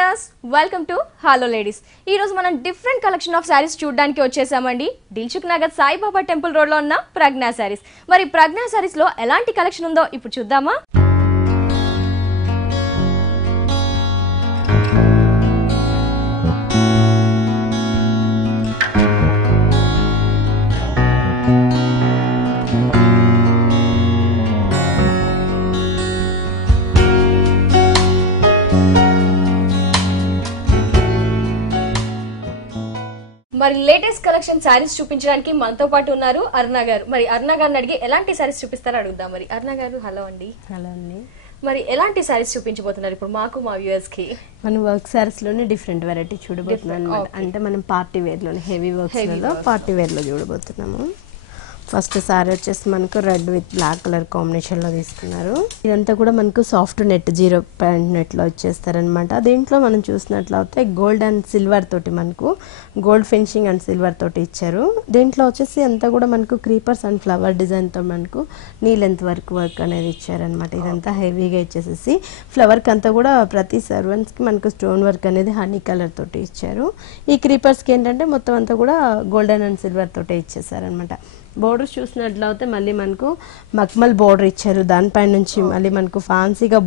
Viewers welcome to hello ladies ఈ రోజు మనం డిఫరెంట్ కలెక్షన్ ఆఫ్ సారీస్ చూడడానికి వచ్చేసామండి దిల్సుఖ్ నగర్ సాయిబాబా టెంపుల్ రోడ్ లో ఉన్న ప్రజ్ఞా సారీస్ మరి ప్రజ్ఞా సారీస్ లో ఎలాంటి కలెక్షన్ ఉందో ఇప్పుడు చూద్దామా మరి లేటెస్ట్ కలెక్షన్ సారీస్ చూపించడానికి మనతో పాటు ఉన్నారు అరుణ గారు. మరి అరుణ గారిని అడిగి ఎలాంటి సారీస్ చూపిస్తారో అడుగుదాం. మరి అరుణ గారు హలో అండి. హలో అండి. మరి ఎలాంటి సారీస్ చూపించబోతున్నారు ఇప్పుడు మాకు మా వ్యూయర్స్ కి? మనం వర్క్ సారీస్ లోనే డిఫరెంట్ వెరైటీ చూడబోతున్నాం. అంటే మనం పార్టీ వేర్ లోనే హెవీ వర్క్స్ లో పార్టీ వేర్ లో చూడబోతున్నాము. ఫస్ట్ సారీ వచ్చేసి మనకు red with black colour combination లో తీసుకున్నారు. ఇదంతా కూడా మనకు సాఫ్ట్ నెట్ 0 నెట్ లో ఇచ్చేస్తారనమాట. దీంట్లో మనం చూసినట్లయితే గోల్డ్ అండ్ సిల్వర్ తోటి మనకు గోల్డ్ ఫినిషింగ్ అండ్ సిల్వర్ తోటి ఇచ్చారు. దీంట్లో వచ్చేసి అంతా కూడా మనకు క్రీపర్స్ అండ్ ఫ్లవర్ డిజైన్ తో మనకు నీ లెంత్ వర్క్ అనేది ఇచ్చారనమాట. ఇదంతా హెవీగా ఇచ్చేసేసి ఫ్లవర్ కి అంతా కూడా ప్రతి సర్వెంట్స్ కి మనకు స్టోన్ వర్క్ అనేది హనీ కలర్ తోటి ఇచ్చారు. ఈ క్రీపర్స్ కి ఏంటంటే మొత్తం అంతా కూడా గోల్డెన్ అండ్ సిల్వర్ తోటి ఇచ్చేసారనమాట. బోర్డర్స్ చూసినట్లయితే మళ్ళీ మనకు మక్మల్ బోర్డర్ ఇచ్చారు. దానిపైన నుంచి మళ్ళీ మనకు ఫ్యాన్సీగా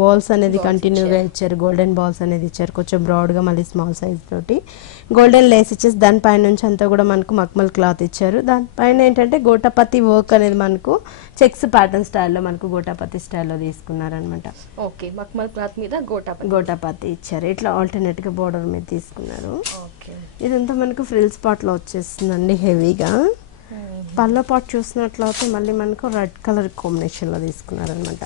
బాల్స్ అనేది కంటిన్యూగా ఇచ్చారు. గోల్డెన్ బాల్స్ అనేది ఇచ్చారు. కొంచెం బ్రాడ్ గా మళ్ళీ స్మాల్ సైజ్ తోటి గోల్డెన్ లేస్ ఇచ్చేసి దానిపైన నుంచి అంతా కూడా మనకు మక్మల్ క్లాత్ ఇచ్చారు. దానిపైన ఏంటంటే గోటాపతి వర్క్ అనేది మనకు చెక్స్ ప్యాటర్న్ స్టైల్లో మనకు గోటాపతి స్టైల్లో తీసుకున్నారనమాట. ఓకే, మక్మల్ క్లాత్ మీద గోటాపతి ఇచ్చారు. ఇట్లా ఆల్టర్నేట్ గా బోర్డర్ మీద తీసుకున్నారు. ఇదంతా మనకు ఫ్రిల్ స్పాట్ లో వచ్చేస్తుందండి హెవీగా. పళ్ళ పాట్ చూసినట్లయితే మళ్ళీ మనకు రెడ్ కలర్ కాంబినేషన్ లో తీసుకున్నారనమాట.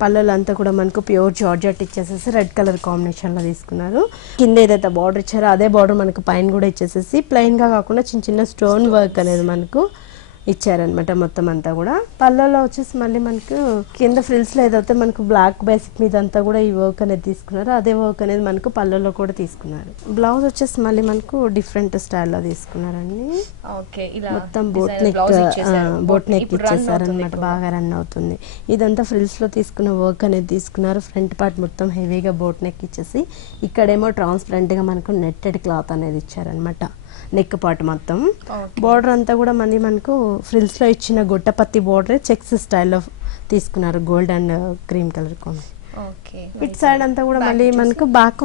పళ్ళలు అంతా కూడా మనకు ప్యూర్ జార్జెట్ ఇచ్చేసేసి రెడ్ కలర్ కాంబినేషన్ లో తీసుకున్నారు. కింద ఏదైతే బార్డర్ ఇచ్చారో అదే బార్డర్ మనకు పైన కూడా ఇచ్చేసేసి ప్లెయిన్ గా కాకుండా చిన్న చిన్న స్టోన్ వర్క్ అనేది మనకు ఇచ్చారనమాట. మొత్తం అంతా కూడా పళ్ళలో వచ్చేసి మళ్ళీ మనకు కింద ఫ్రిల్స్ లో ఏదైతే మనకు బ్లాక్ బేసిక్ మీద అంతా కూడా ఈ వర్క్ అనేది తీసుకున్నారు. అదే వర్క్ అనేది మనకు పళ్ళలో కూడా తీసుకున్నారు. బ్లౌజ్ వచ్చేసి మళ్ళీ మనకు డిఫరెంట్ స్టైల్లో తీసుకున్నారండి. మొత్తం బోట్ నెక్ ఇచ్చేసారనమాట. బాగా రన్ అవుతుంది. ఇదంతా ఫ్రిల్స్ లో తీసుకున్న వర్క్ అనేది తీసుకున్నారు. ఫ్రంట్ పార్ట్ మొత్తం హెవీగా బోట్ నెక్ ఇచ్చేసి ఇక్కడేమో ట్రాన్స్పరెంట్ గా మనకు నెట్టెడ్ క్లాత్ అనేది ఇచ్చారనమాట. నెక్ పార్ట్ మొత్తం బోర్డర్ అంతా కూడా మళ్ళీ మనకు ఫ్రిల్స్ లో ఇచ్చిన గొట్టపత్తి బోర్డర్ చెక్స్ స్టైల్లో తీసుకున్నారు. Gold and cream colour it side అంతా కూడా మళ్ళీ మనకు బ్యాక్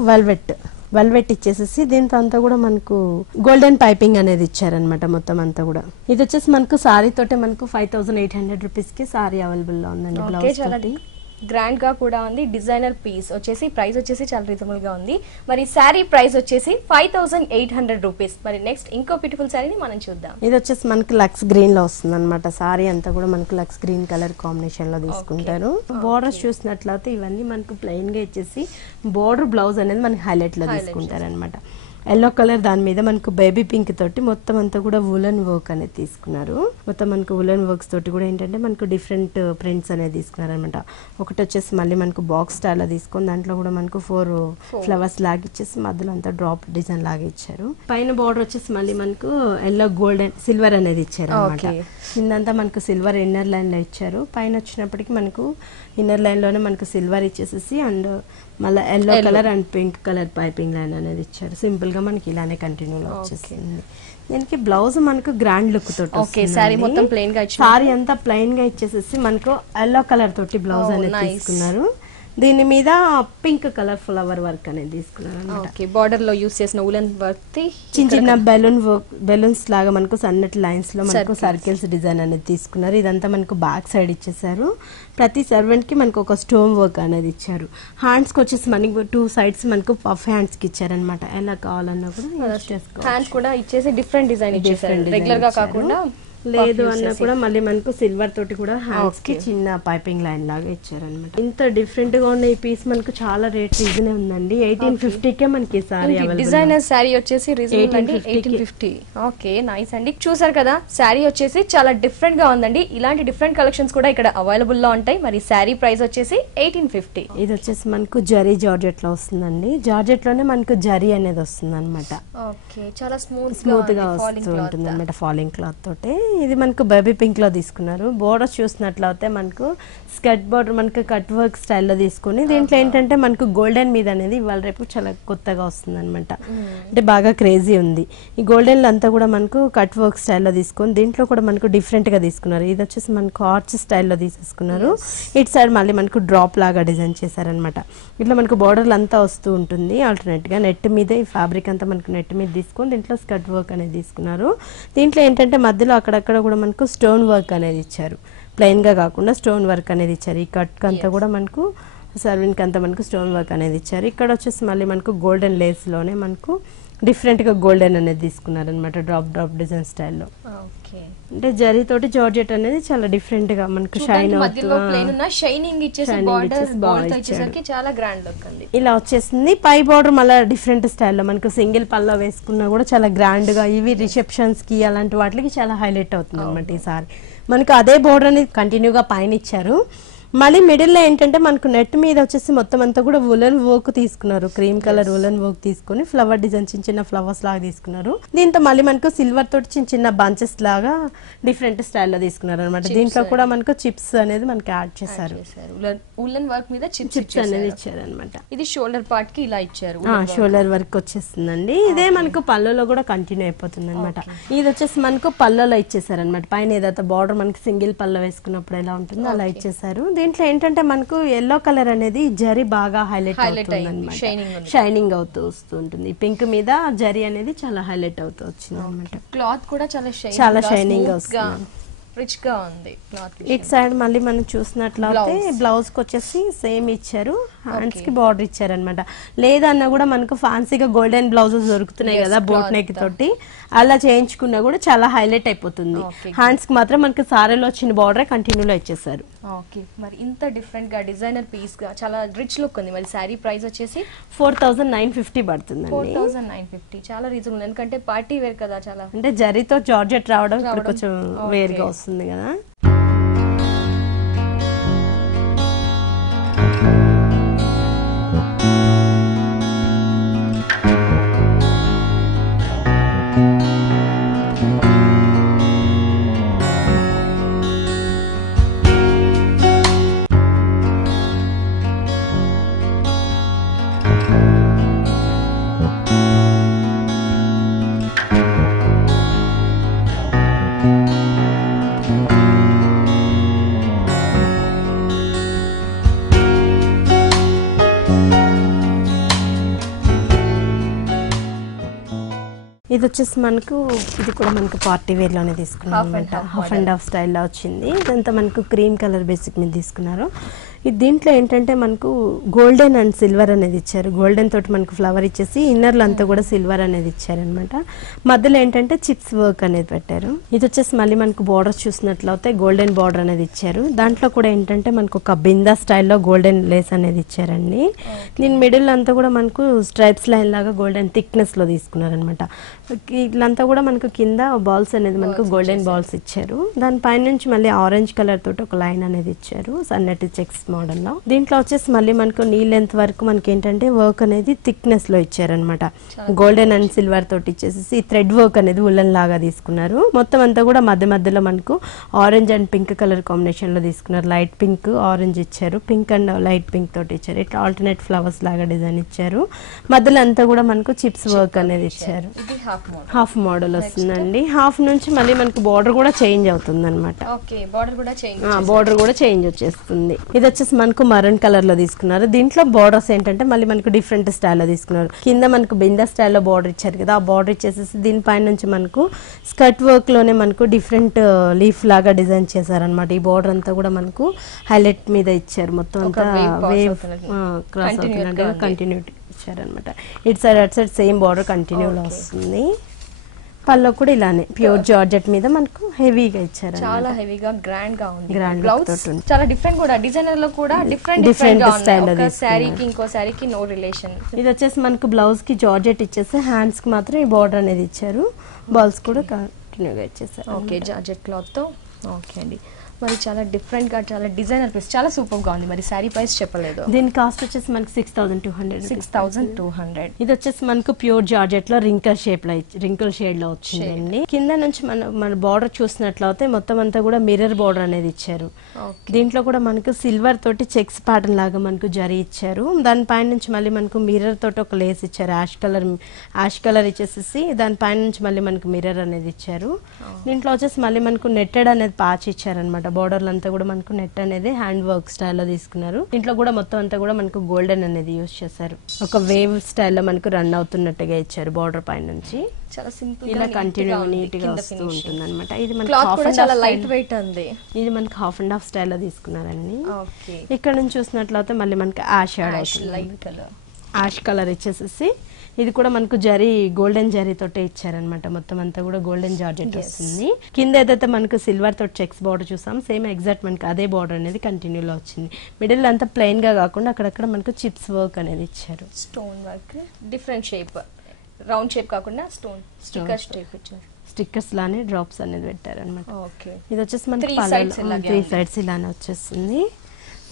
వెల్వెట్ ఇచ్చేసేసి దీంతో అంతా కూడా మనకు గోల్డెన్ పైపింగ్ అనేది ఇచ్చారనమాట. మొత్తం అంతా కూడా ఇది వచ్చేసి మనకు సారీ తోటే మనకు 5800 రూపీస్ కి సారీ అవైలబుల్ లో ఉందండి. బ్లౌజ్ తోటి గ్రాండ్ గా కూడా ఉంది. డిజైనర్ పీస్ వచ్చేసి ప్రైస్ వచ్చేసి చాలా రీజనబుల్ గా ఉంది. మరి శారీ ప్రైస్ వచ్చేసి 5800 రూపీస్. మరి నెక్స్ట్ ఇంకో బ్యూటిఫుల్ శారీని మనం చూద్దాం. ఇది వచ్చేసి మనకి లక్స్ గ్రీన్ లో వస్తుంది అనమాట. సారీ అంతా కూడా మనకు లక్స్ గ్రీన్ కలర్ కాంబినేషన్ లో తీసుకుంటారు. బోర్డర్స్ చూసినట్లయితే ఇవన్నీ మనకు ప్లెయిన్ గా ఇచ్చేసి బోర్డర్ బ్లౌజ్ అనేది మనకి హైలైట్ లో తీసుకుంటారు అనమాట. ఎల్లో కలర్ దాని మీద మనకు బేబీ పింక్ తోటి మొత్తం అంతా కూడా వులన్ వర్క్ అనేది తీసుకున్నారు. మొత్తం మనకు వులన్ వర్క్స్ తోటి కూడా ఏంటంటే మనకు డిఫరెంట్ ప్రింట్స్ అనేది తీసుకున్నారు అనమాట. ఒకటి వచ్చేసి మళ్ళీ మనకు బాక్స్ స్టైల్ తీసుకొని దాంట్లో కూడా మనకు 4 ఫ్లవర్స్ లాగా ఇచ్చేసి మధ్యలో అంతా డ్రాప్ డిజైన్ లాగా ఇచ్చారు. పైన బార్డర్ వచ్చేసి మళ్ళీ మనకు ఎల్లో గోల్డెన్ సిల్వర్ అనేది ఇచ్చారు అనమాట. కిందంతా మనకు సిల్వర్ ఇన్నర్ లైన్ లో ఇచ్చారు. పైన వచ్చినప్పటికీ మనకు ఇన్నర్ లైన్ లోనే మనకు సిల్వర్ ఇచ్చేసేసి అండ్ మళ్ళీ yellow colour and pink colour piping line అనేది ఇచ్చారు. సింపుల్ గా మనకి ఇలానే కంటిన్యూ వచ్చేసింది. దీనికి బ్లౌజ్ మనకు గ్రాండ్ లుక్ తోటి సారీ అంతా ప్లెయిన్ గా ఇచ్చేసేసి మనకు ఎల్లో కలర్ తోటి బ్లౌజ్ అనేది తీసుకున్నారు. దీని మీద పింక్ కలర్ ఫ్లవర్ వర్క్ అనేది తీసుకున్నారు. బార్డర్ లో యూస్ చేసిన ఉలెన్ వర్క్ చిన్న చిన్న బెలూన్స్ లాగా మనకు సన్నటి లైన్స్ లో మనకు సర్కిల్స్ డిజైన్ అనేది తీసుకున్నారు. ఇదంతా మనకు బ్యాక్ సైడ్ ఇచ్చేసారు. ప్రతి సర్వెంట్ కి మనకు ఒక స్టోన్ వర్క్ అనేది ఇచ్చారు. హ్యాండ్స్ కి వచ్చేసి మనకి 2 సైడ్స్ మనకు పఫ్ హ్యాండ్స్ కి ఇచ్చారనమాట. ఎలా కావాలన్నా కూడా హ్యాండ్స్ కూడా ఇచ్చేసి డిఫరెంట్ డిజైన్ ఇచ్చేసారు. రెగ్యులర్ గా కాకుండా లేదు అన్న కూడా మళ్ళీ మనకు సిల్వర్ తోటి కూడా హ్యాండ్స్ కి చిన్న పైపింగ్ లైన్ లాగా ఇచ్చారనమాట. ఇంత డిఫరెంట్ గా ఉన్న ఈ పీస్ మనకు చాలా రేట్ రీజన్ ఉందండి. 1850 కే మనకి సారీ డిజైనర్ సారీ వచ్చేసి 1850. ఓకే, నైస్ అండి. చూసారు కదా, సారీ వచ్చేసి చాలా డిఫరెంట్ గా ఉందండి. ఇలాంటి డిఫరెంట్ కలెక్షన్స్ కూడా ఇక్కడ అవైలబుల్ లో ఉంటాయి. మరి సారీ ప్రైస్ వచ్చేసి 1850. ఇది వచ్చేసి మనకు జరీ జార్జెట్ లో వస్తుందండి. జార్జెట్ లోనే మనకు జరీ అనేది వస్తుంది అనమాట. చాలా స్మూత్ గా వస్తూ ఉంటుంది అనమాట. ఫాలింగ్ క్లాత్ తోటి ఇది మనకు బేబీ పింక్ లో తీసుకున్నారు. బోర్డర్ చూసినట్లయితే మనకు స్కర్ట్ బోర్డర్ మనకు కట్ వర్క్ స్టైల్లో తీసుకుని దీంట్లో ఏంటంటే మనకు గోల్డెన్ మీద అనేది ఇవాళ రేపు చాలా కొత్తగా వస్తుంది అనమాట. అంటే బాగా క్రేజీ ఉంది. ఈ గోల్డెన్ అంతా కూడా మనకు కట్ వర్క్ స్టైల్లో తీసుకొని దీంట్లో కూడా మనకు డిఫరెంట్ గా తీసుకున్నారు. ఇది వచ్చేసి మనకు ఆర్చ్ స్టైల్లో తీసేసుకున్నారు. ఇటు సైడ్ మళ్ళీ మనకు డ్రాప్ లాగా డిజైన్ చేశారనమాట. ఇట్లా మనకు బోర్డర్లు అంతా వస్తూ ఉంటుంది. ఆల్టర్నేట్ గా నెట్ మీద ఈ ఫ్యాబ్రిక్ అంతా మనకు నెట్ మీద తీసుకొని దీంట్లో స్కర్ట్ వర్క్ అనేది తీసుకున్నారు. దీంట్లో ఏంటంటే మధ్యలో అక్కడక్కడ కూడా మనకు స్టోన్ వర్క్ అనేది ఇచ్చారు. ప్లెయిన్ గా కాకుండా స్టోన్ వర్క్ అనేది ఇచ్చారు. ఈ కట్ అంతా కూడా మనకు సర్వింగ్ అంతా మనకు స్టోన్ వర్క్ అనేది ఇచ్చారు. ఇక్కడ వచ్చేసి మళ్ళీ మనకు గోల్డెన్ లేస్ లోనే మనకు డిఫరెంట్ గా గోల్డెన్ అనేది తీసుకున్నారు అనమాట. డ్రాప్ డిజైన్ స్టైల్లో. అంటే జరీ తోటి జార్జెట్ అనేది చాలా డిఫరెంట్ గా మనకు షైన్ ఇలా వచ్చేసింది. పై బార్డర్ మళ్ళీ డిఫరెంట్ స్టైల్లో మనకు సింగిల్ పల్లో వేసుకున్నా కూడా చాలా గ్రాండ్ గా ఇవి రిసెప్షన్స్ కి అలాంటి వాటికి చాలా హైలైట్ అవుతుంది అనమాట. ఈసారి మనకు అదే బోర్డర్ అనేది కంటిన్యూగా పైన ఇచ్చారు. మళ్ళీ మిడిల్లో ఏంటంటే మనకు నెట్ మీద వచ్చేసి మొత్తం అంతా కూడా వులన్ వర్క్ తీసుకున్నారు. క్రీమ్ కలర్ వులన్ వర్క్ తీసుకుని ఫ్లవర్ డిజైన్ చిన్న చిన్న ఫ్లవర్స్ లాగా తీసుకున్నారు. దీంతో మళ్ళీ మనకు సిల్వర్ తోటి చిన్న చిన్న బంచెస్ లాగా డిఫరెంట్ స్టైల్లో తీసుకున్నారు అనమాట. దీంట్లో కూడా మనకు చిప్స్ అనేది మనకి యాడ్ చేశారు. వులన్ వర్క్ మీద చిప్స్ అనేది ఇచ్చారు అనమాట. ఇది షోల్డర్ పార్ట్ కి ఇలా ఇచ్చారు. షోల్డర్ వర్క్ వచ్చేస్తుందండి. ఇదే మనకు పళ్ళులో కూడా కంటిన్యూ అయిపోతుంది అనమాట. ఇది వచ్చేసి మనకు పళ్ళులో ఇచ్చేసారు అనమాట. పైన ఏదైతే బార్డర్ మనకి సింగిల్ పళ్ళు వేసుకున్నప్పుడు ఎలా ఉంటుందో అలా ఇచ్చేసారు. దీంట్లో ఏంటంటే మనకు ఎల్లో కలర్ అనేది జరీ బాగా హైలైట్ అవుతుంది అనమాట. షైనింగ్ అవుతూ వస్తుంటుంది. పింక్ మీద జరీ అనేది చాలా హైలైట్ అవుతూ వచ్చింది అనమాట. క్లాత్ కూడా చాలా షైనింగ్ గా వస్తుంది. రిచ్ గా ఉంది క్లాత్. ఇట్ సైడ్ మళ్ళీ మనం చూసినట్లయితే బ్లౌజ్ కి వచ్చేసి సేమ్ ఇచ్చారు. హ్యాండ్స్ కి బార్డర్ ఇచ్చారు అనమాట. లేదన్నా కూడా మనకు ఫ్యాన్సీగా గోల్డెన్ బ్లౌజెస్ దొరుకుతున్నాయి కదా బోట్ నెక్ తోటి, అలా చేయించుకున్నా కూడా చాలా హైలైట్ అయిపోతుంది. హ్యాండ్స్ కి మాత్రం మనకి సారీలో వచ్చిన బార్డర్ కంటిన్యూలో ఇచ్చేసారు. ఓకే, మరి ఇంత డిఫరెంట్ గా డిజైనర్ పీస్ గా చాలా రిచ్ లుక్ ఉంది. మరి సారీ ప్రైస్ వచ్చేసి 4950 పడుతుంది. 4950 చాలా రీజనబుల్. ఎందుకంటే పార్టీ వేర్ కదా, చాలా అంటే జరీతో జార్జెట్ రావడం ఇప్పుడు కొంచెం వేర్ గా వస్తుంది కదా. ఇది వచ్చేసి మనకు ఇది కూడా మనకు పార్టీ వేర్ లోనే తీసుకున్నాం అనమాట. హాఫ్ అండ్ హాఫ్ స్టైల్లో వచ్చింది. ఇదంతా మనకు క్రీమ్ కలర్ బేసిక్ మీద తీసుకున్నారు. ఇది దీంట్లో ఏంటంటే మనకు గోల్డెన్ అండ్ సిల్వర్ అనేది ఇచ్చారు. గోల్డెన్ తోటి మనకు ఫ్లవర్ ఇచ్చేసి ఇన్నర్లు అంతా కూడా సిల్వర్ అనేది ఇచ్చారనమాట. మధ్యలో ఏంటంటే చిప్స్ వర్క్ అనేది పెట్టారు. ఇది వచ్చేసి మళ్ళీ మనకు బార్డర్స్ చూసినట్లయితే గోల్డెన్ బార్డర్ అనేది ఇచ్చారు. దాంట్లో కూడా ఏంటంటే మనకు ఒక బిందా స్టైల్లో గోల్డెన్ లేస్ అనేది ఇచ్చారండి. దీని మిడిల్ అంతా కూడా మనకు స్ట్రైప్స్ లైన్ లాగా గోల్డెన్ థిక్నెస్ లో తీసుకున్నారనమాట. ఇట్లంతా కూడా మనకు కింద బాల్స్ అనేది మనకు గోల్డెన్ బాల్స్ ఇచ్చారు. దాని పైన నుంచి మళ్ళీ ఆరెంజ్ కలర్ తోటి ఒక లైన్ అనేది ఇచ్చారు సన్నటి చెక్స్ మోడల్లో. దీంట్లో వచ్చేసి మళ్ళీ మనకు నీ లెంత్ వరకు మనకి ఏంటంటే వర్క్ అనేది థిక్నెస్ లో ఇచ్చారనమాట. గోల్డెన్ అండ్ సిల్వర్ తోటి ఇచ్చేసి థ్రెడ్ వర్క్ అనేది ఉల్లన్ లాగా తీసుకున్నారు. మొత్తం అంతా కూడా మధ్య మధ్యలో మనకు orange and pink colour combination లో తీసుకున్నారు. లైట్ పింక్ ఆరెంజ్ ఇచ్చారు, పింక్ అండ్ లైట్ పింక్ తోటి ఇచ్చారు. ఇట్లా ఆల్టర్నేట్ ఫ్లవర్స్ లాగా డిజైన్ ఇచ్చారు. మధ్యలో అంతా కూడా మనకు చిప్స్ వర్క్ అనేది ఇచ్చారు. హాఫ్ మోడల్ వస్తుందండి. హాఫ్ నుంచి మళ్ళీ మనకు బార్డర్ కూడా చేంజ్ అవుతుంది అనమాట. బార్డర్ కూడా చేంజ్ వచ్చేస్తుంది. ఇది వచ్చేసి మనకు మరూన్ కలర్ లో తీసుకున్నారు. దీంట్లో బార్డర్స్ ఏంటంటే మళ్ళీ మనకు డిఫరెంట్ స్టైల్లో తీసుకున్నారు. కింద మనకు బిందా స్టైల్లో బార్డర్ ఇచ్చారు కదా, ఆ బార్డర్ ఇచ్చేసేసి దీనిపైన నుంచి మనకు స్కర్ట్ వర్క్ లోనే మనకు డిఫరెంట్ లీఫ్ లాగా డిజైన్ చేశారనమాట. ఈ బార్డర్ అంతా కూడా మనకు హైలైట్ మీద ఇచ్చారు. మొత్తం అంతా వేవ్ క్రాస్ అవుతున్నట్టుగా కంటిన్యూటీ ఇచ్చారనమాట. ఇటు సైడ్ అటు సైడ్ సేమ్ బార్డర్ కంటిన్యూలో వస్తుంది. పల్లో కూడా ఇలానే ప్యూర్ జార్జెట్ మీద మనకు హెవీగా ఇచ్చారు. చాలా హెవీగా గ్రాండ్ గా ఉంది. బ్లౌజ్ చాలా డిఫరెంట్ కూడా, డిజైనర్ లో కూడా డిఫరెంట్ స్టైల్ లో సారీకి ఇంకో సారీకి నో రిలేషన్. ఇది వచ్చేసి మనకు బ్లౌజ్ కి జార్జెట్ ఇచ్చేసి హ్యాండ్స్ కి మాత్రం ఈ బార్డర్ అనేది ఇచ్చారు. బాల్స్ కూడా కంటిన్యూగా ఇచ్చేసారు. ఓకే, జార్జెట్ క్లాత్ తో. ఓకే అండి, మరి చాలా డిఫరెంట్ గా చాలా డిజైనర్ పీస్ చాలా సూపర్ గా ఉంది. మరి సారీ ప్రైస్ చెప్పలేదు. దీని కాస్ట్ వచ్చేసి మనకి 6200. 6200. ఇది వచ్చేసి మనకు ప్యూర్ జార్జెట్ లో రింకిల్ షేడ్ లో వచ్చిందండి. కింద నుంచి మన బార్డర్ చూసినట్లయితే మొత్తం అంతా కూడా మిర్రర్ బార్డర్ అనేది ఇచ్చారు. దీంట్లో కూడా మనకు సిల్వర్ తోటి చెక్స్ ప్యాటర్న్ లాగా మనకు జరీ ఇచ్చారు. దానిపైన నుంచి మళ్ళీ మనకు మిర్రర్ తోటి ఒక లేస్ ఇచ్చారు. యాష్ కలర్ ఇచ్చేసి దానిపైన నుంచి మళ్ళీ మనకు మిర్రర్ అనేది ఇచ్చారు. దీంట్లో వచ్చేసి మళ్ళీ మనకు నెట్టెడ్ అనేది పాచ్ ఇచ్చారనమాట. బార్డర్లు అంతా కూడా మనకు నెట్ అనేది హ్యాండ్ వర్క్ స్టైల్లో తీసుకున్నారు. దీంట్లో కూడా మొత్తం అంతా కూడా మనకు గోల్డెన్ అనేది యూజ్ చేశారు. ఒక వేవ్ స్టైల్లో మనకు రన్ అవుతున్నట్టుగా ఇచ్చారు బార్డర్ పైన నుంచి. చాలా సింపుల్ ఇలా కంటిన్యూ నీట్ గా వస్తూ ఉంటుంది అనమాట. ఇది మనకి లైట్ వెయిట్ ఉంది. ఇది మనకి హాఫ్ అండ్ హాఫ్ స్టైల్లో తీసుకున్నారండి. ఇక్కడ నుంచి చూసినట్లయితే మళ్ళీ మనకి యాష్ కలర్ ఇచ్చేసేసి ఇది కూడా మనకు జరీ గోల్డెన్ జరీ తోటే ఇచ్చారనమాట. మొత్తం అంతా కూడా గోల్డెన్ జార్జెట్ వస్తుంది. కింద ఏదైతే మనకు సిల్వర్ తోటి చెక్స్ బార్డర్ చూసాం సేమ్ ఎగ్జాక్ట్ మనకి అదే బార్డర్ అనేది కంటిన్యూలో వచ్చింది. మిడిల్ అంతా ప్లెయిన్ గా కాకుండా అక్కడక్కడ మనకు చిప్స్ వర్క్ అనేది ఇచ్చారు. Stone work different shape, round shape కాకుండా స్టిక్కర్స్ టైప్ ఇచ్చారు. స్టిక్కర్స్ లానే డ్రాప్స్ అనేది పెట్టారు అనమాట. ఇది వచ్చేసి మనకి 3 సైడ్స్ ఇలానే వచ్చేస్తుంది.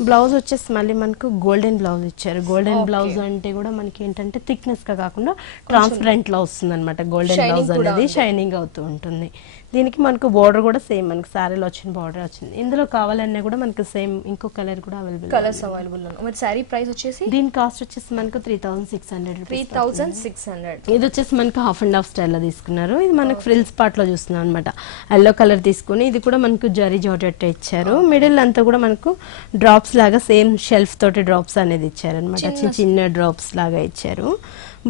బ్లౌజ్ వచ్చేసి మళ్ళీ మనకు గోల్డెన్ బ్లౌజ్ ఇచ్చారు. గోల్డెన్ బ్లౌజ్ అంటే కూడా మనకి ఏంటంటే థిక్నెస్ గా కాకుండా ట్రాన్స్పరెంట్ లో వస్తుంది అనమాట. గోల్డెన్ బ్లౌజ్ అనేది షైనింగ్ అవుతూ ఉంటుంది. దీనికి మనకు బార్డర్ కూడా సేమ్ మనకి సారీలో వచ్చిన బార్డర్ వచ్చింది. ఇందులో కావాలన్నా కూడా మనకు సేమ్ ఇంకో కలర్ కూడా కలర్స్ అవైలబుల్ ఉన్నాయి. మరి సారీ ప్రైస్ వచ్చేసి దీని కాస్ట్ వచ్చేసి మనకు 3600. 3600. ఇది వచ్చేసి మనకు హాఫ్ అండ్ హాఫ్ స్టైల్ లో తీసుకున్నారు. ఇది మనకు ఫ్రిల్స్ పార్ట్ లో చూస్తున్నాం అనమాట. ఎల్లో కలర్ తీసుకుని ఇది కూడా మనకు జరీ జార్జెట్ ఇచ్చారు. మిడిల్ అంతా కూడా మనకు డ్రాప్స్ లాగా సేమ్ షెల్ఫ్ తోటి డ్రాప్స్ అనేది ఇచ్చారు అనమాట. చిన్న డ్రాప్స్ లాగా ఇచ్చారు.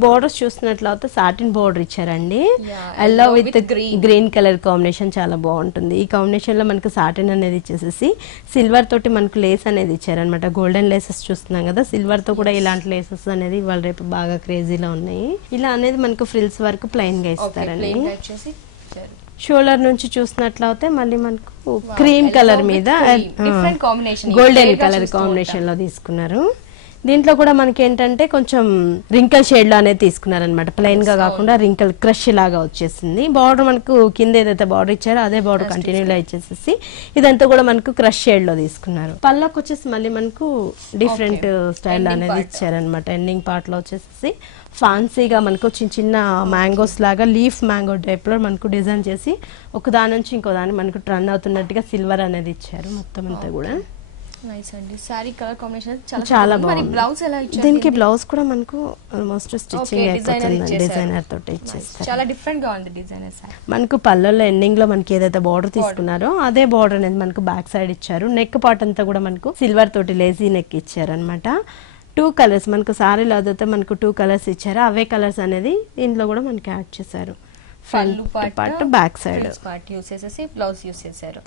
బోర్డర్స్ చూసినట్లయితే సాటిన్ బోర్డర్ ఇచ్చారండి. Yellow with green colour combination చాలా బాగుంటుంది. ఈ కాంబినేషన్ లో మనకు సాటిన్ అనేది ఇచ్చేసేసి సిల్వర్ తోటి మనకు లేస్ అనేది ఇచ్చారనమాట. గోల్డెన్ లేసెస్ చూస్తున్నాం కదా, సిల్వర్ తో కూడా ఇలాంటి లేసెస్ అనేది ఇవాళ రేపు బాగా క్రేజీలో ఉన్నాయి. ఇలా అనేది మనకు ఫ్రిల్స్ వరకు ప్లెయిన్ గా ఇస్తారండి. షోల్డర్ నుంచి చూసినట్లయితే మళ్ళీ మనకు క్రీమ్ కలర్ మీద గోల్డెన్ కలర్ కాంబినేషన్ లో తీసుకున్నారు. దీంట్లో కూడా మనకి ఏంటంటే కొంచెం రింకల్ షేడ్ లో అనేది తీసుకున్నారనమాట. ప్లెయిన్ గా కాకుండా రింకల్ క్రష్ లాగా వచ్చేసింది. బార్డర్ మనకు కింద ఏదైతే బార్డర్ ఇచ్చారో అదే బార్డర్ కంటిన్యూగా ఇచ్చేసేసి ఇదంతా కూడా మనకు క్రష్ షేడ్ లో తీసుకున్నారు. పళ్ళకు వచ్చేసి మళ్ళీ మనకు డిఫరెంట్ స్టైల్ అనేది ఇచ్చారనమాట. ఎండింగ్ పార్ట్ లో వచ్చేసి ఫ్యాన్సీగా మనకు చిన్న చిన్న మ్యాంగోస్ లాగా లీఫ్ మ్యాంగో టైప్ లో మనకు డిజైన్ చేసి ఒక దాని నుంచి ఇంకో దాన్ని మనకు టర్న్ అవుతున్నట్టుగా సిల్వర్ అనేది ఇచ్చారు. మొత్తం అంతా కూడా చాలా బాగుంది. దీనికి బ్లౌజ్ కూడా మనకు ఆల్మోస్ట్ స్టిచ్చింగ్ అయిపోతుంది. డిజైనర్ తోటి ఇచ్చేస్తారు. చాలా డిఫరెంట్ గా ఉంది డిజైనర్. మనకు పళ్ళల్లో ఎండింగ్ లో మనకి ఏదైతే బార్డర్ తీసుకున్నారో అదే బార్డర్ అనేది మనకు బ్యాక్ సైడ్ ఇచ్చారు. నెక్ పార్ట్ అంతా కూడా మనకు సిల్వర్ తోటి లేజీ నెక్ ఇచ్చారు అనమాట. 2 కలర్స్ మనకు సారీలో అదైతే మనకు 2 కలర్స్ ఇచ్చారు. అవే కలర్స్ అనేది దీంట్లో కూడా మనకి యాడ్ చేశారు. పార్ట్ బ్యాక్ సైడ్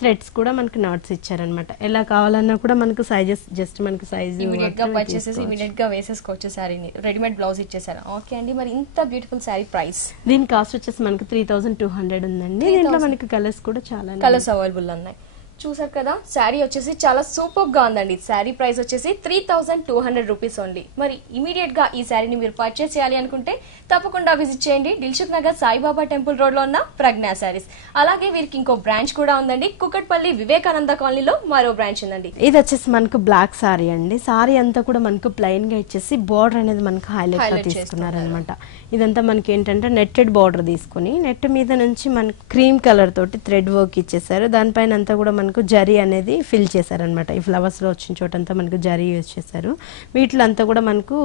థ్రెడ్స్ కూడా మనకి నాట్స్ ఇచ్చారనమాట. ఎలా కావాలన్నా కూడా మనకు సైజెస్ జస్ట్ మనకు సైజ్ ఇమిడియట్ గా పర్చేస్ చేసి ఇమిడియట్ గా వేసేసుకోవచ్చు. సారీని రెడీమేడ్ బ్లౌజ్ ఇచ్చేసారు. ఓకే అండి, మరి ఇంత బ్యూటిఫుల్ సారీ ప్రైస్ దీని కాస్ట్ వచ్చేసి మనకు 3200 ఉందండి. దీంట్లో మనకి కలర్స్ కూడా చాలా కలర్స్ అవైలబుల్ ఉన్నాయి. చూసారు కదా, శారీ వచ్చేసి చాలా సూపర్ గా ఉందండి. శారీ ప్రైస్ వచ్చేసి 3200 రూపీస్ ఓన్లీ. మరి ఇమీడియట్ గా ఈ శారీని మీరు పర్చేస్ చేయాలి అనుకుంటే తప్పకుండా విజిట్ చేయండి దిల్సుఖ్ నగర్ సాయిబాబా టెంపుల్ రోడ్ లో ఉన్న ప్రజ్ఞా శారీస్. అలాగే వీరికి ఇంకో బ్రాంచ్ కూడా ఉందండి. కుకట్పల్లి వివేకానంద కాలనీలో మరో బ్రాంచ్ ఉందండి. ఇది వచ్చేసి మనకు బ్లాక్ సారీ అండి. సారీ అంతా కూడా మనకు ప్లెయిన్ గా ఇచ్చేసి బోర్డర్ అనేది మనకు హైలైట్ తీసుకున్నారనమాట. ఇదంతా మనకి ఏంటంటే నెట్టెడ్ బార్డర్ తీసుకుని నెట్ మీద నుంచి మనకు క్రీమ్ కలర్ తోటి థ్రెడ్ వర్క్ ఇచ్చేసారు. దానిపైన అంతా కూడా మనకు జరీ అనేది ఫిల్ చేశారనమాట. ఈ ఫ్లవర్స్ లో వచ్చిన చోటంతా మనకు జరీ యూజ్ చేశారు. వీటిలో అంతా కూడా మనకు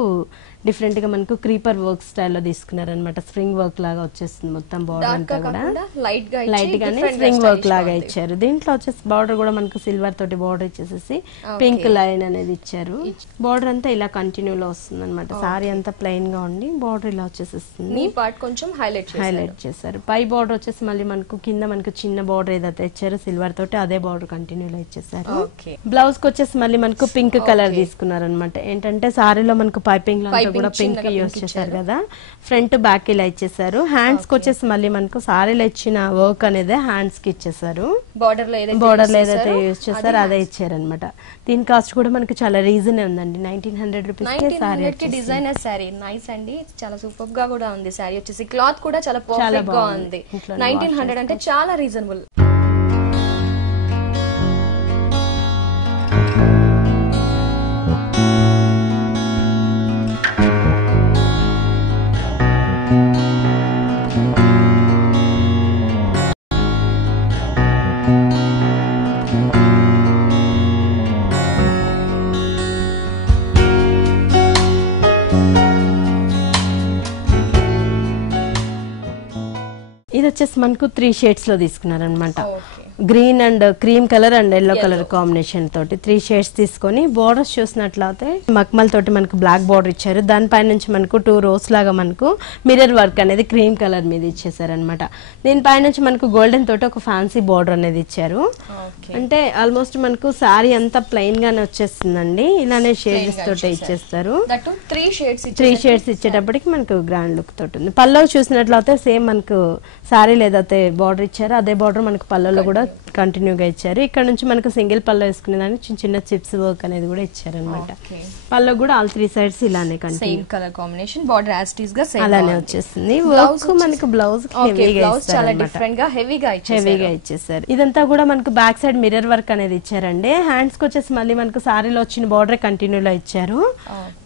డిఫరెంట్ గా మనకు క్రీపర్ వర్క్ స్టైల్లో తీసుకున్నారనమాట. స్ప్రింగ్ వర్క్ లాగా వచ్చేస్తుంది మొత్తం బార్డర్ అంతా కూడా లైట్ గానే స్ప్రింగ్ వర్క్ లాగా ఇచ్చారు. దీంట్లో వచ్చేసి బార్డర్ కూడా మనకు సిల్వర్ తోటి బార్డర్ ఇచ్చేసేసి పింక్ లైన్ అనేది ఇచ్చారు. బార్డర్ అంతా ఇలా కంటిన్యూ లో వస్తుంది అనమాట. సారీ అంతా ప్లెయిన్ గా ఉండి బార్డర్ ఇలా వచ్చేసేస్తుంది. కొంచెం హైలైట్ చేశారు. పై బార్డర్ వచ్చేసి మళ్ళీ మనకు కింద మనకు చిన్న బార్డర్ ఏదైతే ఇచ్చారో సిల్వర్ తోటి అదే బార్డర్ కంటిన్యూలో ఇచ్చేసారు. బ్లౌజ్ కి వచ్చేసి మళ్ళీ మనకు పింక్ కలర్ తీసుకున్నారనమాట. ఏంటంటే సారీలో మనకు పైపింగ్ లో కూడా పింక్ యూజ్ చేశారు కదా. ఫ్రంట్ బ్యాక్ ఇలా ఇచ్చేసారు. హ్యాండ్స్ కి వచ్చేసి మళ్ళీ మనకు సారీలో ఇచ్చిన వర్క్ అనేది హ్యాండ్స్ కి ఇచ్చేసారు. బార్డర్ లో ఏదైతే యూజ్ చేస్తారో అదే ఇచ్చారనమాట. దీని కాస్ట్ కూడా మనకి చాలా రీజన్ ఉందండి. 1900 రూపీస్ డిజైనర్ సారీ. నైస్ అండి, చాలా సూపర్ గా కూడా ఉంది. సారీ వచ్చేసి క్లాత్ కూడా చాలా పర్ఫెక్ట్ గా ఉంది. 1900 అంటే చాలా రీజనబుల్. ఇది వచ్చేసి మనకు 3 షేడ్స్ లో తీసుకున్నారనమాట. Green and cream colour and yellow colour combination తోటి 3 షేడ్స్ తీసుకొని బోర్డర్స్ చూసినట్లయితే మక్మల్ తోటి మనకు బ్లాక్ బోర్డర్ ఇచ్చారు. దానిపై నుంచి మనకు 2 రోస్ లాగా మనకు మిర్రర్ వర్క్ అనేది క్రీమ్ కలర్ మీద ఇచ్చేసారనమాట. దీనిపై నుంచి మనకు గోల్డెన్ తోటి ఒక ఫ్యాన్సీ బోర్డర్ అనేది ఇచ్చారు. అంటే ఆల్మోస్ట్ మనకు సారీ అంతా ప్లెయిన్ గానే వచ్చేస్తుందండి. ఇలానే షేడ్స్ తోటి ఇచ్చేస్తారు. 3 షేడ్స్ ఇచ్చేటప్పటికి మనకు గ్రాండ్ లుక్ తోటి ఉంది. పల్లో చూసినట్లయితే సేమ్ మనకు సారీ లేదైతే బార్డర్ ఇచ్చారు, అదే బార్డర్ మనకు పల్లోలో కూడా కంటిన్యూగా ఇచ్చారు. ఇక్కడ నుంచి మనకు సింగిల్ పల్లో వేసుకునే దానికి చిన్న చిన్న చిప్స్ వర్క్ అనేది కూడా ఇచ్చారు అనమాట. పల్లో కూడా ఆల్ 3 సైడ్స్ ఇలానే same colour combination, border as it is గా సేమ్ అలానే వచ్చేస్తుంది. వర్క్ మనకు బ్లౌజ్ చాలా డిఫరెంట్ గా హెవీగా ఇచ్చేసారు. ఇదంతా కూడా మనకు బ్యాక్ సైడ్ మిర్రర్ వర్క్ అనేది ఇచ్చారండి. హ్యాండ్స్ కి వచ్చేసి మళ్ళీ మనకు సారీలో వచ్చిన బార్డర్ కంటిన్యూలో ఇచ్చారు.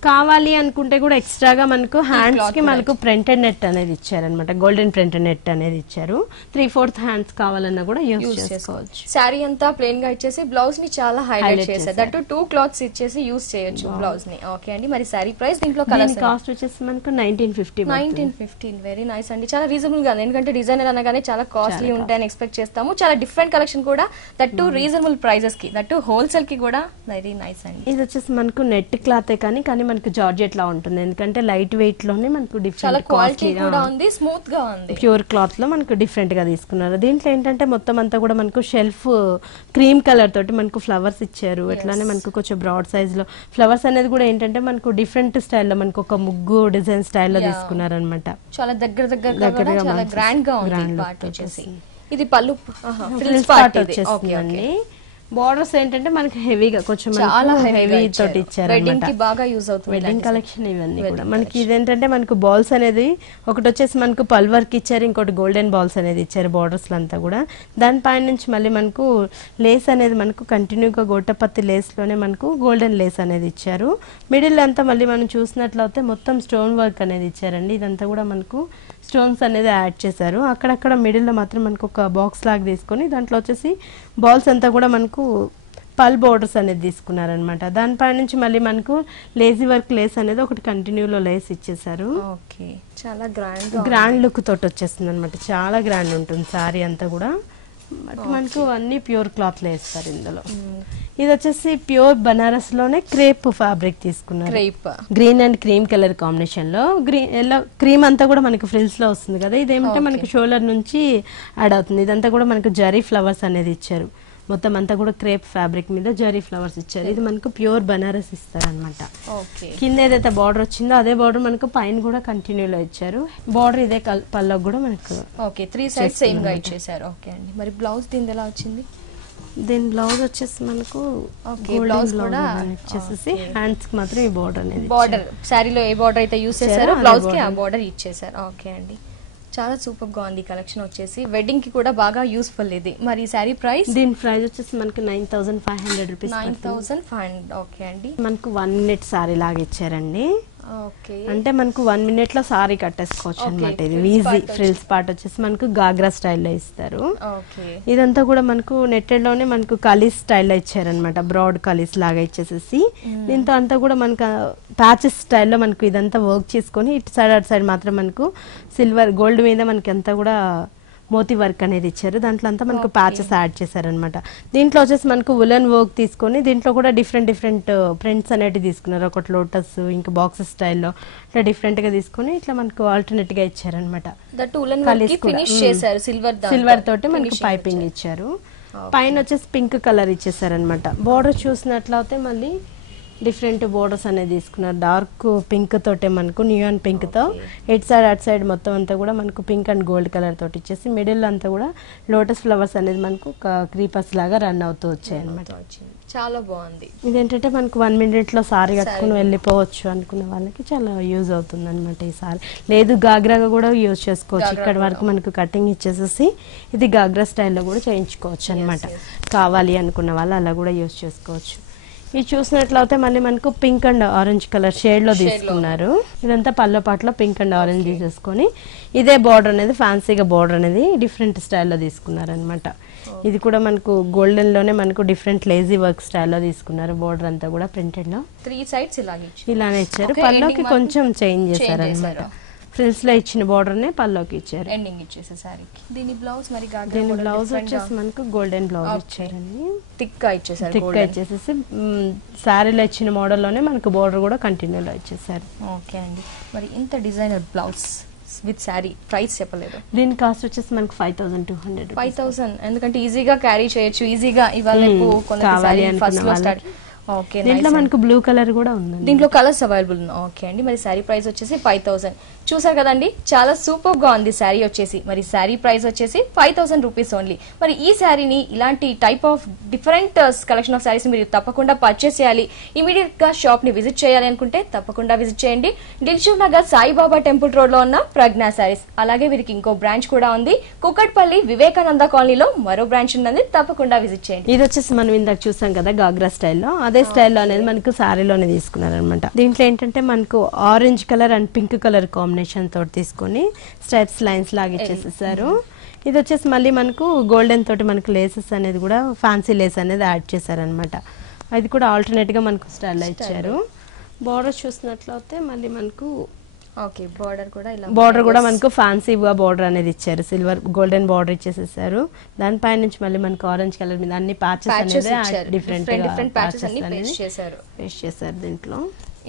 కావాలి అనుకుంటే కూడా ఎక్స్ట్రాగా మనకు హ్యాండ్స్ కి మనకు ప్రింటెడ్ నెట్ అనేది ఇచ్చారనమాట. గోల్డెన్ ప్రింటెడ్ నెట్ అనేది ఇచ్చారు. 3/4 హ్యాండ్స్ కావాలన్నా కూడా యూజ్ చేసుకోవచ్చు. సారీ అంతా ప్లెయిన్ గా ఇచ్చేసి బ్లౌజ్ ని చాలా హైలైట్ చేశారు. దట్ 2 క్లాత్స్ ఇచ్చేసి యూజ్ చేయొచ్చు బ్లౌజ్ ని. ఓకే అండి, మరి సారీ ప్రైస్ దీంట్లో కలర్స్ కాస్ట్ వచ్చేసి మనకు 1950. వెరీ నైస్ అండి, చాలా రీజనబుల్ గా. ఎందుకంటే డిజైనర్ అనగానే చాలా కాస్ట్లీ ఉంటాయని ఎక్స్పెక్ట్ చేస్తాము. చాలా డిఫరెంట్ కలెక్షన్ కూడా, దట్ 2 రీజనబుల్ ప్రైజెస్ కి, దట్ హోల్సేల్ కి కూడా వెరీ నైస్ అండి. ఇది వచ్చేసి మనకు నెట్ క్లాతే కానీ మనకు జార్జెట్ లా ఉంటుంది. ఎందుకంటే లైట్ వెయిట్ లోనే మనకు చాలా క్వాలిటీ కూడా ఉంది, స్మూత్ గా ఉంది. ప్యూర్ క్లాత్ లో మనకు డిఫరెంట్ గా తీసుకున్నారు. దీంట్లో ఏంటంటే మొత్తం అంతా కూడా మనకు షెల్ఫ్ క్రీమ్ కలర్ తోటి మనకు ఫ్లవర్స్ ఇచ్చారు. ఎట్లానే మనకు కొంచెం బ్రాడ్ సైజ్ లో ఫ్లవర్స్ అనేది కూడా ఏంటంటే మనకు డిఫరెంట్ స్టైల్లో మనకు ఒక ముగ్గు డిజైన్ స్టైల్లో తీసుకున్నారు అనమాట. చాలా దగ్గరగా చాలా గ్రాండ్ గా ఉంది. పార్ట్ వచ్చేసి ఇది పళ్ళు ఫ్రిల్స్ పార్ట్ వచ్చేసిందండి. బోర్డర్స్ ఏంటంటే మనకి హెవీగా కొంచెం హెవీ తోటి ఇచ్చారు. వెడ్డింగ్ కలెక్షన్ ఇవన్నీ కూడా మనకి. ఇదేంటంటే మనకు బాల్స్ అనేది ఒకటి వచ్చేసి మనకు పల్ వర్క్ ఇచ్చారు, ఇంకోటి గోల్డెన్ బాల్స్ అనేది ఇచ్చారు బోర్డర్స్ అంతా కూడా. దానిపై నుంచి మళ్ళీ మనకు లేస్ అనేది మనకు కంటిన్యూగా గోటపత్తి లేస్ లోనే మనకు గోల్డెన్ లేస్ అనేది ఇచ్చారు. మిడిల్ అంతా మళ్ళీ మనం చూసినట్లయితే మొత్తం స్టోన్ వర్క్ అనేది ఇచ్చారండి. ఇదంతా కూడా మనకు స్టోన్స్ అనేది యాడ్ చేశారు. అక్కడక్కడ మిడిల్ లో మాత్రం మనకు ఒక బాక్స్ లాగా తీసుకొని దాంట్లో వచ్చేసి బాల్స్ అంతా కూడా మనకు పల్ బోర్డర్స్ అనేది తీసుకున్నారనమాట. దానిపై నుంచి మళ్ళీ మనకు లేజీ వర్క్ లేస్ అనేది ఒకటి కంటిన్యూలో లేస్ ఇచ్చేసారు. చాలా గ్రాండ్ లుక్ తోటి వచ్చేస్తుంది అనమాట. చాలా గ్రాండ్ ఉంటుంది సారీ అంతా కూడా. మనకు అన్ని ప్యూర్ క్లాత్ లో వేస్తారు ఇందులో. ఇది వచ్చేసి ప్యూర్ బనారస్ లోనే క్రేప్ ఫ్యాబ్రిక్ తీసుకున్నారు. Green and cream colour combination లో ఎల్లో క్రీమ్ అంతా కూడా మనకి ఫ్రిల్స్ లో వస్తుంది కదా. ఇదేమంటే మనకి షోల్డర్ నుంచి యాడ్ అవుతుంది. ఇదంతా కూడా మనకు జరీ ఫ్లవర్స్ అనేది ఇచ్చారు. మొత్తం అంతా కూడా క్రేప్ ఫ్యాబ్రిక్ మీద జరీ ఫ్లవర్స్ ఇచ్చారు. ఇది మనకు ప్యూర్ బనారస్ ఇస్తారు అనమాట. కింద ఏదైతే బార్డర్ వచ్చిందో అదే బార్డర్ మనకు పైన కూడా కంటిన్యూలో ఇచ్చారు. బార్డర్ ఇదే పల్లో కూడా మనకు 3 సైడ్స్ సేమ్ గా ఇచ్చేసారు. ఓకే అండి, మరి బ్లౌజ్ దీని ఎలా వచ్చింది? దీని బ్లౌజ్ వచ్చేసి మనకు బ్లౌజ్ కూడా వచ్చేసి హ్యాండ్స్ కి మాత్రం ఈ బార్డర్ అనేది బార్డర్ సారీలో ఏ బార్డర్ అయితే యూస్ చేశారో బ్లౌజ్ కి ఆ బార్డర్ ఇచ్చేసారు. ఓకే అండి, చాలా సూపర్ గా ఉంది కలెక్షన్ వచ్చేసి. వెడ్డింగ్ కి కూడా బాగా యూస్ఫుల్ ఇది. మరి సారీ ప్రైస్? దీని ప్రైస్ వచ్చేసి మనకి 9500 రూపీస్. 9500. ఓకే అండి, మనకు 1 మినిట్ సారీ లాగా ఇచ్చారండి. అంటే మనకు 1 మినిట్ లో సారీ కట్టేసుకోవచ్చు అనమాట. ఇది ఈజీ. ఫ్రిల్స్ పార్ట్ వచ్చేసి మనకు గాగ్రా స్టైల్లో ఇస్తారు. ఇదంతా కూడా మనకు నెట్టెడ్ లోనే మనకు కలీస్ స్టైల్లో ఇచ్చారనమాట. బ్రాడ్ కలీస్ లాగా ఇచ్చేసేసి దీంతో అంతా కూడా మనకు ప్యాచెస్ స్టైల్లో మనకు ఇదంతా వర్క్ చేసుకొని ఇటు సైడ్ అటు సైడ్ మాత్రం మనకు సిల్వర్ గోల్డ్ మీద మనకి అంతా కూడా మోతీ వర్క్ అనేది ఇచ్చారు. దాంట్లో అంతా మనకు ప్యాచెస్ యాడ్ చేశారనమాట. దీంట్లో వచ్చేసి మనకు వులెన్ వర్క్ తీసుకొని దీంట్లో కూడా డిఫరెంట్ ప్రింట్స్ అనేవి తీసుకున్నారు. ఒకటి లోటస్, ఇంకా బాక్సెస్ స్టైల్లో ఇట్లా డిఫరెంట్ గా తీసుకొని ఇట్లా మనకు ఆల్టర్నేట్ గా ఇచ్చారనమాట. సిల్వర్ తోటి మనకు పైపింగ్ ఇచ్చారు. పైన వచ్చేసి పింక్ కలర్ ఇచ్చేసారనమాట. బోర్డర్ చూసినట్లయితే మళ్ళీ డిఫరెంట్ బోర్డర్స్ అనేది తీసుకున్నారు. డార్క్ పింక్ తోటే మనకు న్యూయాన్ పింక్ తో ఇటు సైడ్ అటు సైడ్ మొత్తం అంతా కూడా మనకు పింక్ అండ్ గోల్డ్ కలర్ తోటి ఇచ్చేసి మిడిల్ అంతా కూడా లోటస్ ఫ్లవర్స్ అనేది మనకు క్రీపర్స్ లాగా రన్ అవుతూ వచ్చాయి అనమాట. చాలా బాగుంది. ఇదేంటంటే మనకు 1 మినిట్ లో సారీ కట్టుకుని వెళ్ళిపోవచ్చు అనుకునే వాళ్ళకి చాలా యూజ్ అవుతుంది అనమాట ఈ సారీ. లేదు గాగ్రాగా కూడా యూజ్ చేసుకోవచ్చు. ఇక్కడ వరకు మనకు కటింగ్ ఇచ్చేసేసి ఇది గాగ్రా స్టైల్లో కూడా చేయించుకోవచ్చు అనమాట. కావాలి అనుకున్న వాళ్ళు అలా కూడా యూజ్ చేసుకోవచ్చు. ఇది చూసినట్లయితే మళ్ళీ మనకు pink and orange colour shade లో తీసుకున్నారు. ఇదంతా పల్లో పాటలో పింక్ అండ్ ఆరెంజ్ తీసేసుకొని ఇదే బార్డర్ అనేది ఫ్యాన్సీగా బార్డర్ అనేది డిఫరెంట్ స్టైల్లో తీసుకున్నారు అనమాట. ఇది కూడా మనకు గోల్డెన్ లోనే మనకు డిఫరెంట్ లేజీ వర్క్ స్టైల్లో తీసుకున్నారు. బోర్డర్ అంతా కూడా ప్రింటెడ్ లో 3 సైడ్స్ ఇలానే ఇచ్చారు. పల్లోకి కొంచెం చేంజ్ చేశారు అనమాట. ఫ్రిల్స్ లో ఇచ్చిన బోర్డర్ నే పల్లోకి ఇచ్చారు. ఎండింగ్ ఇచ్చేసే సారీకి. దీని బ్లౌజ్ మరి దీని బ్లౌజ్ వచ్చేసి మనకు గోల్డెన్ బ్లౌజ్ ఇచ్చారండి. థిక్ గా ఇచ్చేసారు. థిక్ గా ఇచ్చేసేసి సారీలో ఇచ్చిన మోడల్ లోనే మనకు బోర్డర్ కూడా కంటిన్యూ లో ఇచ్చేసారు. ఓకే అండి. మరి ఇంత designer blouse with sorry price చెప్పలేదు. దీని కాస్ట్ వచ్చేసి మనకు 5200. 5000 ఎందుకంటే ఈజీగా క్యారీ చేయొచ్చు. ఈజీగా ఇవాళ కావాలి అనుకున్న ఓకే. దీంట్లో మనకు బ్లూ కలర్ కూడా ఉంది. దీంట్లో కలర్స్ అవైలబుల్ ఉన్నాయి. ఓకే అండి. మరి శారీ ప్రైస్ వచ్చేసి 5000. చూసారు కదండి, చాలా సూపర్ గా ఉంది శారీ వచ్చేసి. మరి శారీ ప్రైస్ వచ్చేసి 5000 రూపీస్ ఓన్లీ. మరి ఈ శారీని ఇలాంటి type of different collection of saris మీరు తప్పకుండా పర్చేస్ చేయాలి. ఇమీడియట్ గా షాప్ ని విజిట్ చేయాలి అనుకుంటే తప్పకుండా విజిట్ చేయండి. దిల్షుక్ నగర్ సాయిబాబా టెంపుల్ రోడ్ లో ఉన్న ప్రజ్ఞా శారీస్. అలాగే వీరికి ఇంకో బ్రాంచ్ కూడా ఉంది. కుకట్పల్లి వివేకానంద కాలనీలో మరో బ్రాంచ్ ఉన్నది. తప్పకుండా విజిట్ చేయండి. ఇది వచ్చేసి మనం ఇందాక చూసాం కదా గాగ్రా స్టైల్లో, అదే స్టైల్లో అనేది మనకు శారీలోనే తీసుకున్నారు అనమాట. దీంట్లో ఏంటంటే మనకు orange colour and pink colour combination తోటి తీసుకొని స్ట్రైప్స్ లైన్స్ లాగా ఇచ్చేసేసారు. ఇది వచ్చేసి మళ్ళీ మనకు గోల్డెన్ తోటి మనకు లేసెస్ అనేది కూడా ఫ్యాన్సీ లేస్ అనేది యాడ్ చేశారనమాట. అది కూడా ఆల్టర్నేట్ గా మనకు స్టైల్లో ఇచ్చారు. బోర్డర్ చూసినట్లయితే మళ్ళీ మనకు ఓకే బోర్డర్ కూడా ఇలా బోర్డర్ కూడా మనకు ఫ్యాన్సీగా బోర్డర్ అనేది ఇచ్చారు. సిల్వర్ గోల్డెన్ బోర్డర్ ఇచ్చేసేసారు. దానిపై నుంచి మళ్ళీ మనకు ఆరెంజ్ కలర్ మీద అన్ని ప్యాచెస్ అనేది డిఫరెంట్ ప్యాచెస్ అన్ని పేస్ట్ చేశారు. దీంట్లో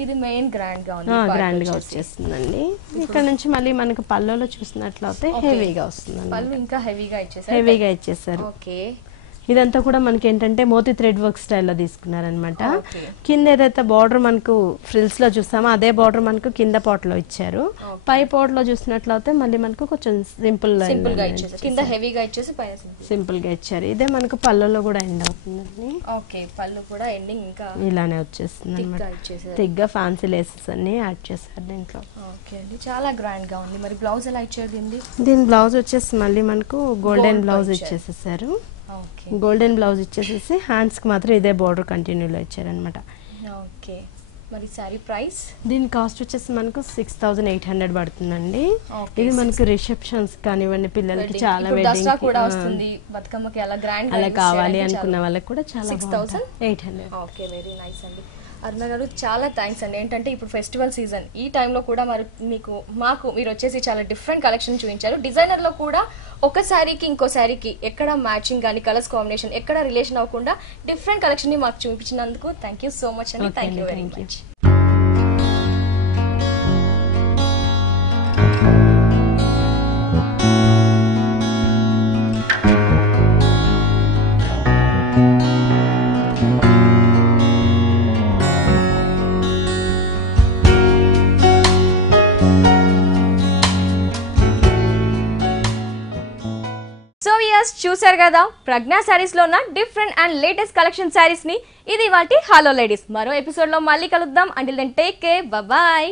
ఇది మెయిన్ గ్రాండ్ గా ఉంది. గ్రాండ్ గా వచ్చేస్తుందండి. ఇక్కడ నుంచి మళ్ళీ మనకు పల్లోలో చూసినట్లయితే హెవీగా వస్తుంది. పళ్ళు ఇంకా హెవీగా ఇచ్చేసారు. ఓకే. ఇదంతా కూడా మనకి ఏంటంటే మోతీ థ్రెడ్ వర్క్ స్టైల్లో తీసుకున్నారనమాట. కింద ఏదైతే బార్డర్ మనకు ఫ్రిల్స్ లో చూసామో అదే బార్డర్ మనకు కింద పాట్ లో ఇచ్చారు. పై పాట్ లో చూసినట్లయితే మళ్ళీ మనకు కొంచెం సింపుల్ గా ఇచ్చారు. కింద హెవీగా ఇచ్చేసి పైన సింపుల్ గా ఇచ్చారు. ఇదే మనకు పళ్ళలో కూడా ఎండ్ అవుతుందండి. ఓకే పళ్ళు కూడా ఎండింగ్ ఇంకా ఇలానే వచ్చేస్తుంది అనమాట. థిక్గా ఫ్యాన్సీ లేసెస్ అన్ని యాడ్ చేశారు దీంట్లో. ఓకే అండి, చాలా గ్రాండ్ గా ఉంది. మరి బ్లౌజ్ ఎలా ఇచ్చారు దీని బ్లౌజ్ వచ్చేసి మళ్ళీ మనకు గోల్డెన్ బ్లౌజ్ ఇచ్చేసేసారు. గోల్డెన్ బ్లౌజ్ ఇచ్చేసేసి హ్యాండ్స్ కి మాత్రం ఇదే బోర్డర్ కంటిన్యూలో ఇచ్చారనమాట. ఓకే. మరి సారీ ప్రైస్ దీని కాస్ట్ వచ్చేసి మనకు 6800 పడుతుందండి. ఇది మనకు రిసెప్షన్స్ కానివ్వండి, పిల్లలకి చాలా అలా కావాలి అనుకున్న వాళ్ళకి కూడా చాలా 6800. ఓకే, వెరీ నైస్ అండి. అరుణ గారు చాలా థ్యాంక్స్ అండి. ఏంటంటే ఇప్పుడు ఫెస్టివల్ సీజన్, ఈ టైంలో కూడా మరి మాకు మీరు వచ్చేసి చాలా డిఫరెంట్ కలెక్షన్ చూపించారు. డిజైనర్ లో కూడా ఒక శారీకి ఇంకో శారీకి ఎక్కడ మ్యాచింగ్ కానీ కలర్స్ కాంబినేషన్ ఎక్కడ రిలేషన్ అవ్వకుండా డిఫరెంట్ కలెక్షన్ ని మాకు చూపించినందుకు థ్యాంక్ యూ సో మచ్ అండి. Thank you very much. చూసారు కదా ప్రజ్ఞా శారీస్ లో ఉన్న different and latest collection saris ని. ఇది వాటి హలో లేడీస్. మరో ఎపిసోడ్ లో మళ్ళీ కలుద్దాం. Until then take care, bye.